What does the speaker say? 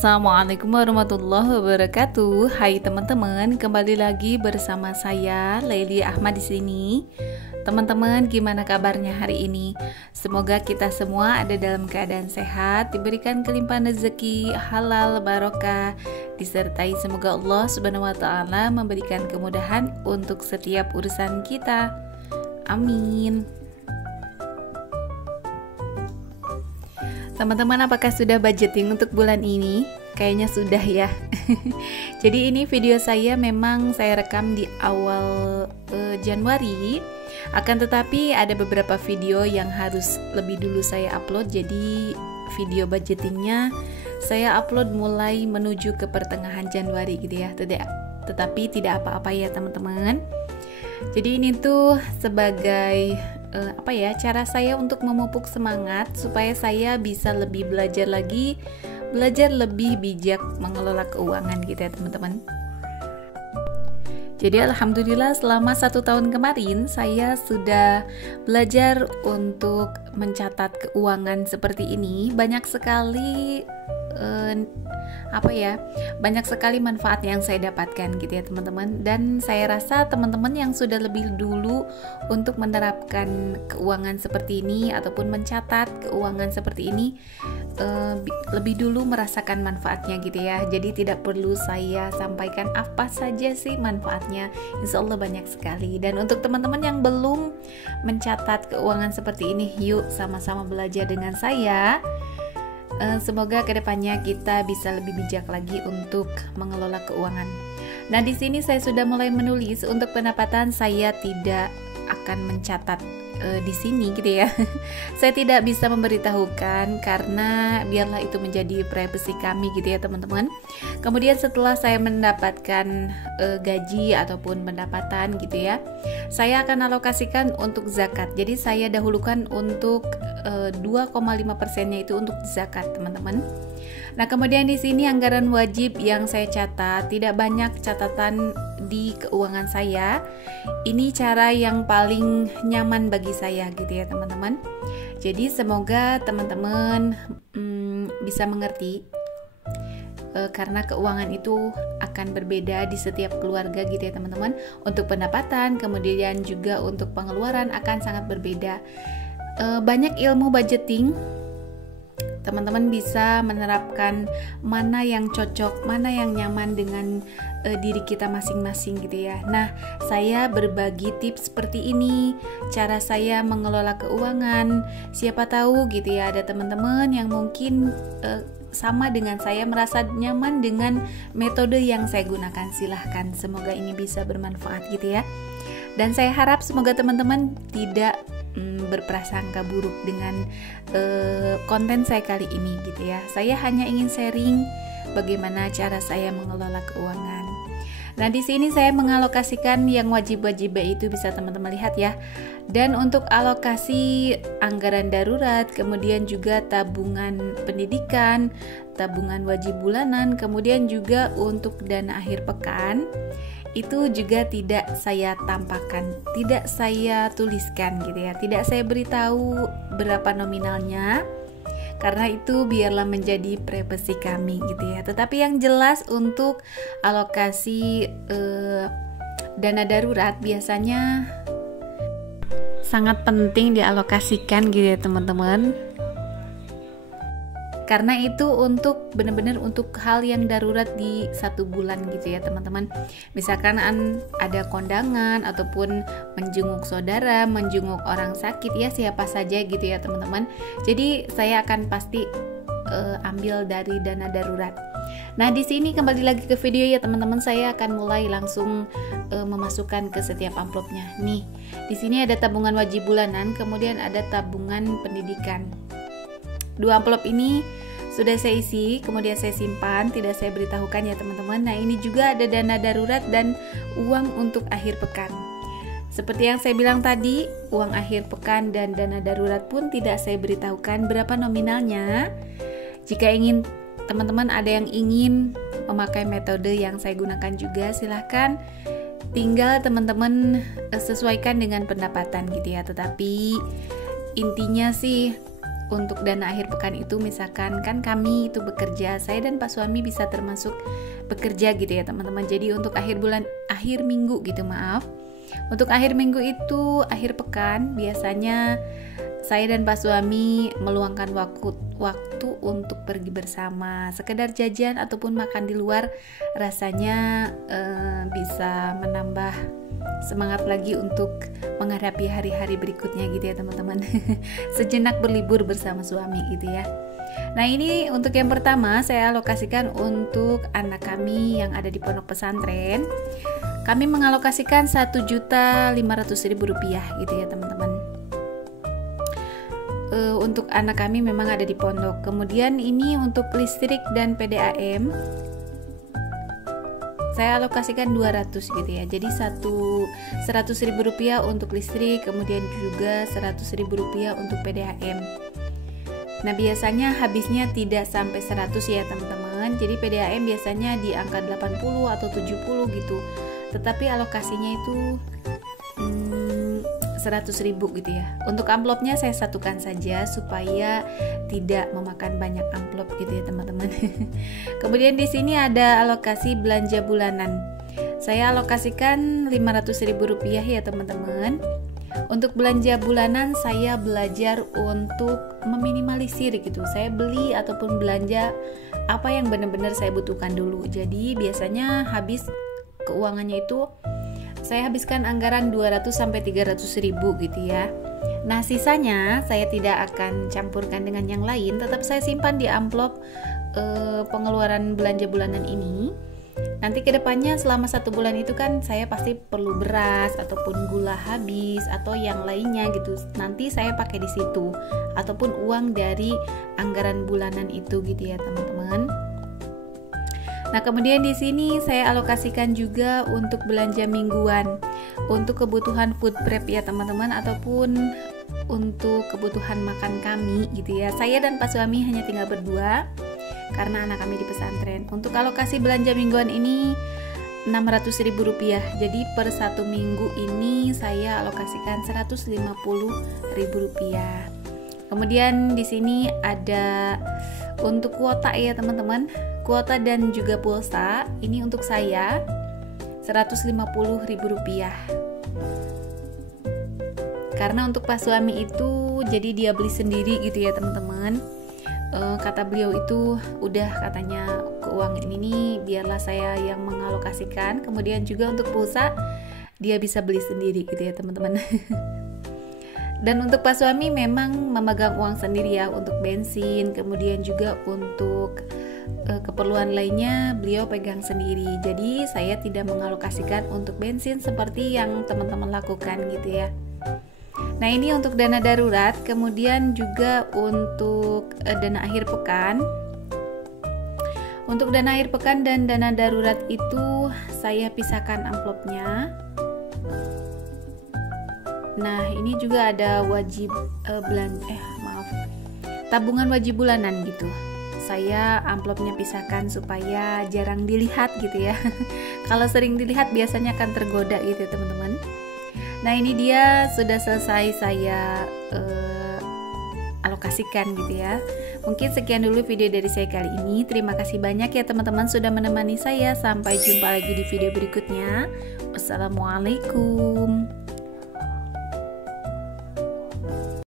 Assalamualaikum warahmatullahi wabarakatuh. Hai teman-teman, kembali lagi bersama saya Laili Ahmad di sini. Teman-teman, gimana kabarnya hari ini? Semoga kita semua ada dalam keadaan sehat, diberikan kelimpahan rezeki, halal, barokah, disertai semoga Allah Subhanahu wa taala memberikan kemudahan untuk setiap urusan kita. Amin. Teman-teman, apakah sudah budgeting untuk bulan ini? Kayaknya sudah ya. Jadi ini video saya memang saya rekam di awal Januari. Akan tetapi ada beberapa video yang harus lebih dulu saya upload. Jadi video budgetingnya saya upload mulai menuju ke pertengahan Januari gitu ya. Tetapi tidak apa-apa ya teman-teman. Jadi ini tuh sebagai cara saya untuk memupuk semangat supaya saya bisa lebih belajar lebih bijak mengelola keuangan gitu ya teman-teman. Jadi alhamdulillah selama 1 tahun kemarin saya sudah belajar untuk mencatat keuangan seperti ini. Banyak sekali banyak sekali manfaat yang saya dapatkan gitu ya teman-teman, dan saya rasa teman-teman yang sudah lebih dulu untuk menerapkan keuangan seperti ini ataupun mencatat keuangan seperti ini lebih dulu merasakan manfaatnya gitu ya. Jadi tidak perlu saya sampaikan apa saja sih manfaatnya, insya Allah banyak sekali. Dan untuk teman-teman yang belum mencatat keuangan seperti ini, yuk sama-sama belajar dengan saya. Semoga kedepannya kita bisa lebih bijak lagi untuk mengelola keuangan. Nah, di sini saya sudah mulai menulis. Untuk pendapatan saya tidak akan mencatat di sini gitu ya. Saya tidak bisa memberitahukan karena biarlah itu menjadi privasi kami gitu ya teman-teman. Kemudian setelah saya mendapatkan gaji ataupun pendapatan gitu ya, saya akan alokasikan untuk zakat. Jadi saya dahulukan untuk 2,5%-nya itu untuk zakat teman-teman. Nah, kemudian di sini anggaran wajib yang saya catat, tidak banyak catatan di keuangan saya. Ini cara yang paling nyaman bagi saya gitu ya teman-teman. Jadi semoga teman-teman bisa mengerti karena keuangan itu akan berbeda di setiap keluarga gitu ya teman-teman. Untuk pendapatan, kemudian juga untuk pengeluaran akan sangat berbeda. Banyak ilmu budgeting, teman-teman bisa menerapkan mana yang cocok, mana yang nyaman dengan diri kita masing-masing gitu ya. Nah, saya berbagi tips seperti ini, cara saya mengelola keuangan. Siapa tahu gitu ya, ada teman-teman yang mungkin sama dengan saya, merasa nyaman dengan metode yang saya gunakan. Silahkan, semoga ini bisa bermanfaat gitu ya. Dan saya harap semoga teman-teman tidak berprasangka buruk dengan konten saya kali ini gitu ya. Saya hanya ingin sharing bagaimana cara saya mengelola keuangan. Nah, di sini saya mengalokasikan yang wajib-wajib itu bisa teman-teman lihat ya. Dan untuk alokasi anggaran darurat, kemudian juga tabungan pendidikan, tabungan wajib bulanan, kemudian juga untuk dana akhir pekan, itu juga tidak saya tampakkan, tidak saya tuliskan gitu ya, tidak saya beritahu berapa nominalnya, karena itu biarlah menjadi privasi kami gitu ya. Tetapi yang jelas untuk alokasi dana darurat biasanya sangat penting dialokasikan gitu ya teman-teman. Karena itu untuk benar-benar untuk hal yang darurat di 1 bulan gitu ya teman-teman. Misalkan ada kondangan ataupun menjenguk saudara, menjenguk orang sakit ya, siapa saja gitu ya teman-teman. Jadi saya akan pasti ambil dari dana darurat. Nah, di sini kembali lagi ke video ya teman-teman, saya akan mulai langsung memasukkan ke setiap amplopnya. Nih, di sini ada tabungan wajib bulanan, kemudian ada tabungan pendidikan. 2 amplop ini sudah saya isi, kemudian saya simpan, tidak saya beritahukan ya teman-teman. Nah, ini juga ada dana darurat dan uang untuk akhir pekan. Seperti yang saya bilang tadi, uang akhir pekan dan dana darurat pun tidak saya beritahukan berapa nominalnya. Jika ingin teman-teman ada yang ingin memakai metode yang saya gunakan juga, silahkan, tinggal teman-teman sesuaikan dengan pendapatan gitu ya. Tetapi intinya sih untuk dana akhir pekan itu misalkan kan kami itu bekerja, saya dan Pak suami bisa termasuk bekerja gitu ya teman-teman. Jadi untuk akhir minggu gitu, maaf. Untuk akhir minggu itu akhir pekan biasanya saya dan Pak suami meluangkan waktu untuk pergi bersama, sekedar jajan ataupun makan di luar. Rasanya bisa menambah semangat lagi untuk menghadapi hari-hari berikutnya gitu ya teman-teman. Sejenak berlibur bersama suami gitu ya. Nah ini untuk yang pertama saya alokasikan untuk anak kami yang ada di pondok pesantren. Kami mengalokasikan Rp1.500.000 gitu ya teman-teman. Untuk anak kami memang ada di pondok. Kemudian ini untuk listrik dan PDAM saya alokasikan 200 gitu ya. Jadi Rp100.000 untuk listrik, kemudian juga Rp100.000 untuk PDAM. Nah biasanya habisnya tidak sampai 100 ya teman-teman. Jadi PDAM biasanya di angka 80 atau 70 gitu. Tetapi alokasinya itu 100.000 gitu ya. Untuk amplopnya saya satukan saja supaya tidak memakan banyak amplop gitu ya teman-teman. Kemudian di sini ada alokasi belanja bulanan. Saya alokasikan Rp500.000 ya teman-teman. Untuk belanja bulanan saya belajar untuk meminimalisir gitu. Saya beli ataupun belanja apa yang benar-benar saya butuhkan dulu. Jadi biasanya habis keuangannya itu saya habiskan anggaran 200-300 ribu gitu ya. Nah sisanya saya tidak akan campurkan dengan yang lain, tetap saya simpan di amplop pengeluaran belanja bulanan ini. Nanti kedepannya selama 1 bulan itu kan saya pasti perlu beras ataupun gula habis atau yang lainnya gitu. Nanti saya pakai di situ ataupun uang dari anggaran bulanan itu gitu ya teman-teman. Nah, kemudian di sini saya alokasikan juga untuk belanja mingguan, untuk kebutuhan food prep ya teman-teman, ataupun untuk kebutuhan makan kami gitu ya. Saya dan Pak suami hanya tinggal berdua karena anak kami di pesantren. Untuk alokasi belanja mingguan ini Rp600.000. Jadi per 1 minggu ini saya alokasikan Rp150.000. Kemudian di sini ada untuk kuota ya teman-teman. Kuota dan juga pulsa ini untuk saya Rp150.000. Karena untuk Pak suami itu jadi dia beli sendiri gitu ya teman-teman. Kata beliau itu udah katanya keuangan ini nih biarlah saya yang mengalokasikan. Kemudian juga untuk pulsa dia bisa beli sendiri gitu ya teman-teman. Dan untuk Pak suami memang memegang uang sendiri ya untuk bensin, kemudian juga untuk keperluan lainnya beliau pegang sendiri. Jadi saya tidak mengalokasikan untuk bensin seperti yang teman-teman lakukan gitu ya. Nah ini untuk dana darurat, kemudian juga untuk dana akhir pekan. Untuk dana akhir pekan dan dana darurat itu saya pisahkan amplopnya. Nah ini juga ada tabungan wajib bulanan gitu. Saya amplopnya pisahkan supaya jarang dilihat gitu ya. Kalau sering dilihat biasanya akan tergoda gitu teman-teman. Nah ini dia sudah selesai saya alokasikan gitu ya. Mungkin sekian dulu video dari saya kali ini. Terima kasih banyak ya teman-teman sudah menemani saya. Sampai jumpa lagi di video berikutnya. Wassalamualaikum.